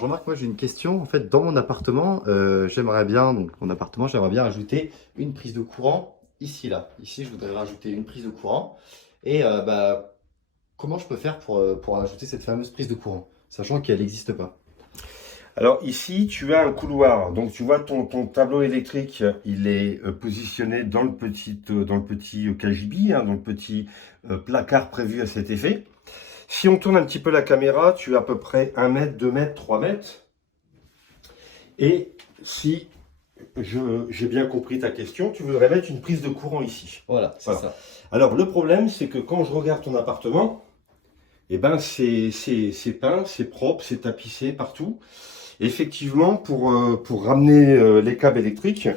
Je remarque, moi j'ai une question. En fait, dans mon appartement, j'aimerais bien, donc mon appartement, j'aimerais bien ajouter une prise de courant ici, là. Ici, je voudrais rajouter une prise de courant. Et comment je peux faire pour ajouter cette fameuse prise de courant, sachant qu'elle n'existe pas? Alors ici, tu as un couloir. Donc tu vois ton tableau électrique, il est positionné dans le petit KGB, hein, dans le petit placard prévu à cet effet. Si on tourne un petit peu la caméra, tu as à peu près 1 mètre, 2 mètres, 3 mètres. Et si j'ai bien compris ta question, tu voudrais mettre une prise de courant ici. Voilà, c'est Voilà. ça. Alors le problème, c'est que quand je regarde ton appartement, eh ben c'est peint, c'est propre, c'est tapissé partout. Effectivement, pour ramener les câbles électriques,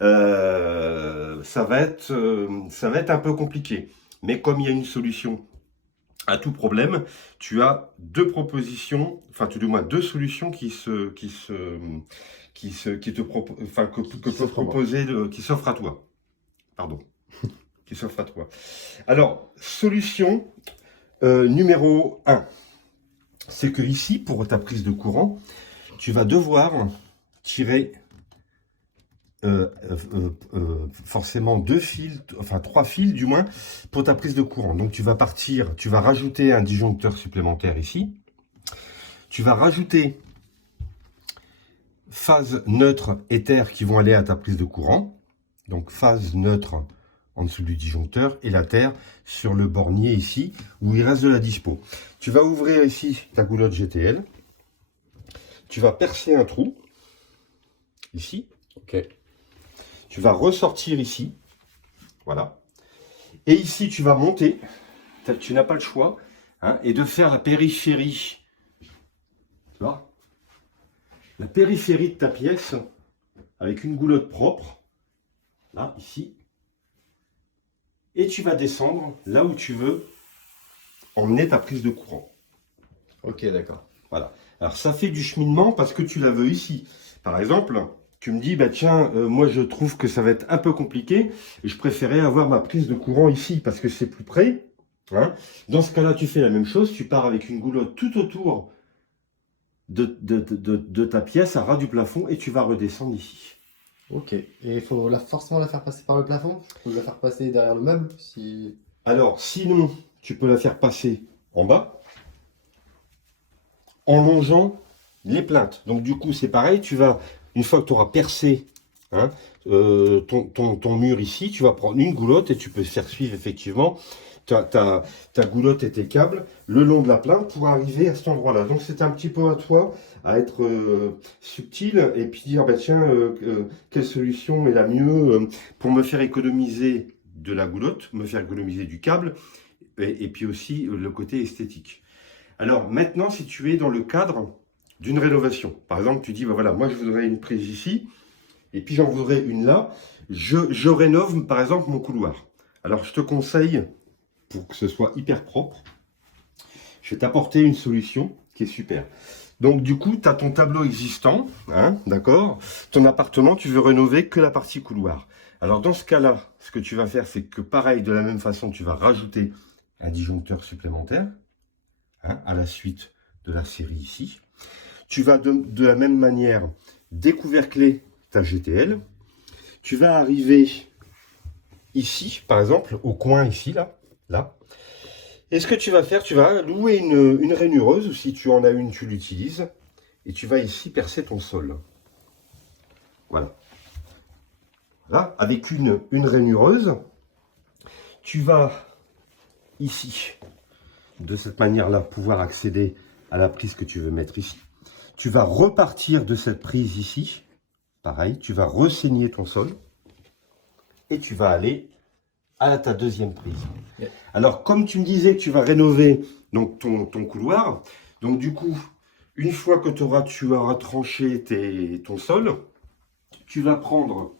ça va être un peu compliqué. Mais comme il y a une solution à tout problème, tu as deux propositions, enfin tout du moins deux solutions qui te enfin que Qui peut s'offre à moi. proposer qui s'offre à toi. Pardon, qui s'offre à toi. Alors, solution numéro un, c'est que ici, pour ta prise de courant, tu vas devoir tirer forcément 2 fils, enfin 3 fils du moins, pour ta prise de courant. Donc tu vas partir, tu vas rajouter un disjoncteur supplémentaire ici. Tu vas rajouter phase neutre éther qui vont aller à ta prise de courant. Donc phase neutre en dessous du disjoncteur et la terre sur le bornier ici où il reste de la dispo. Tu vas ouvrir ici ta goulotte GTL. Tu vas percer un trou ici. Ok. Tu vas ressortir ici. Voilà. Et ici, tu vas monter. Tu n'as pas le choix. Hein, et de faire la périphérie. Tu vois, la périphérie de ta pièce avec une goulotte propre. Là, ici. Et tu vas descendre là où tu veux emmener ta prise de courant. Ok, d'accord. Voilà. Alors, ça fait du cheminement parce que tu la veux ici. Par exemple, tu me dis, bah tiens, moi je trouve que ça va être un peu compliqué et je préférais avoir ma prise de courant ici parce que c'est plus près. Hein. Dans ce cas-là, tu fais la même chose, tu pars avec une goulotte tout autour de ta pièce à ras du plafond et tu vas redescendre ici. Ok. Et il faut forcément la faire passer par le plafond? Faut la faire passer derrière le meuble si... Alors, sinon, tu peux la faire passer en bas en longeant les plaintes. Donc, du coup, c'est pareil, tu vas, une fois que tu auras percé hein, ton mur ici, tu vas prendre une goulotte et tu peux faire suivre effectivement ta goulotte et tes câbles le long de la plainte pour arriver à cet endroit-là. Donc c'est un petit peu à toi à être subtil et puis dire bah tiens quelle solution est la mieux pour me faire économiser de la goulotte, me faire économiser du câble et puis aussi le côté esthétique. Alors maintenant si tu es dans le cadre d'une rénovation, par exemple tu dis bah voilà moi je voudrais une prise ici et puis j'en voudrais une là, je rénove par exemple mon couloir. Alors je te conseille pour que ce soit hyper propre, je vais t'apporter une solution qui est super. Donc du coup, tu as ton tableau existant, hein, d'accord? Ton appartement, tu veux rénover que la partie couloir. Alors dans ce cas-là, ce que tu vas faire, c'est que pareil, de la même façon, tu vas rajouter un disjoncteur supplémentaire, hein, à la suite de la série ici. Tu vas de la même manière découvercler ta GTL. Tu vas arriver ici, par exemple, au coin ici, là. Et ce que tu vas faire, tu vas louer une rainureuse, ou si tu en as une, tu l'utilises, et tu vas ici percer ton sol. Voilà. Là, avec une rainureuse, tu vas ici, de cette manière-là, pouvoir accéder à la prise que tu veux mettre ici. Tu vas repartir de cette prise ici, pareil, tu vas ressaigner ton sol, et tu vas aller à ta deuxième prise. Yeah. Alors, comme tu me disais que tu vas rénover donc ton couloir, donc du coup, une fois que tu auras tranché ton sol, tu vas prendre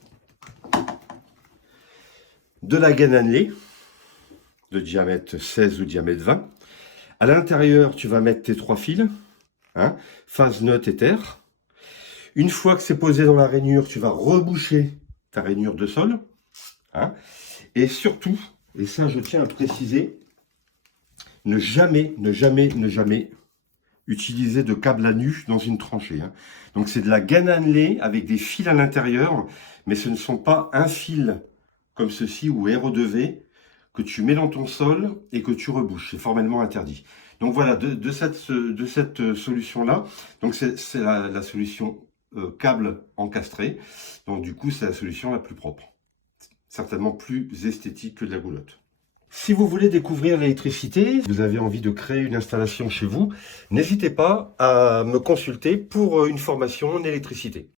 de la gaine annelée de diamètre 16 ou diamètre 20. À l'intérieur, tu vas mettre tes 3 fils, hein, phase neutre éther. Une fois que c'est posé dans la rainure, tu vas reboucher ta rainure de sol. Hein, et surtout, et ça je tiens à le préciser, ne jamais utiliser de câble à nu dans une tranchée. Hein. Donc c'est de la gaine annelée avec des fils à l'intérieur, mais ce ne sont pas un fil comme ceci ou RE2V que tu mets dans ton sol et que tu rebouches. C'est formellement interdit. Donc voilà, de cette solution-là, donc c'est la solution câble encastré. Donc du coup, c'est la solution la plus propre. Certainement plus esthétique que de la goulotte. Si vous voulez découvrir l'électricité, vous avez envie de créer une installation chez vous, n'hésitez pas à me consulter pour une formation en électricité.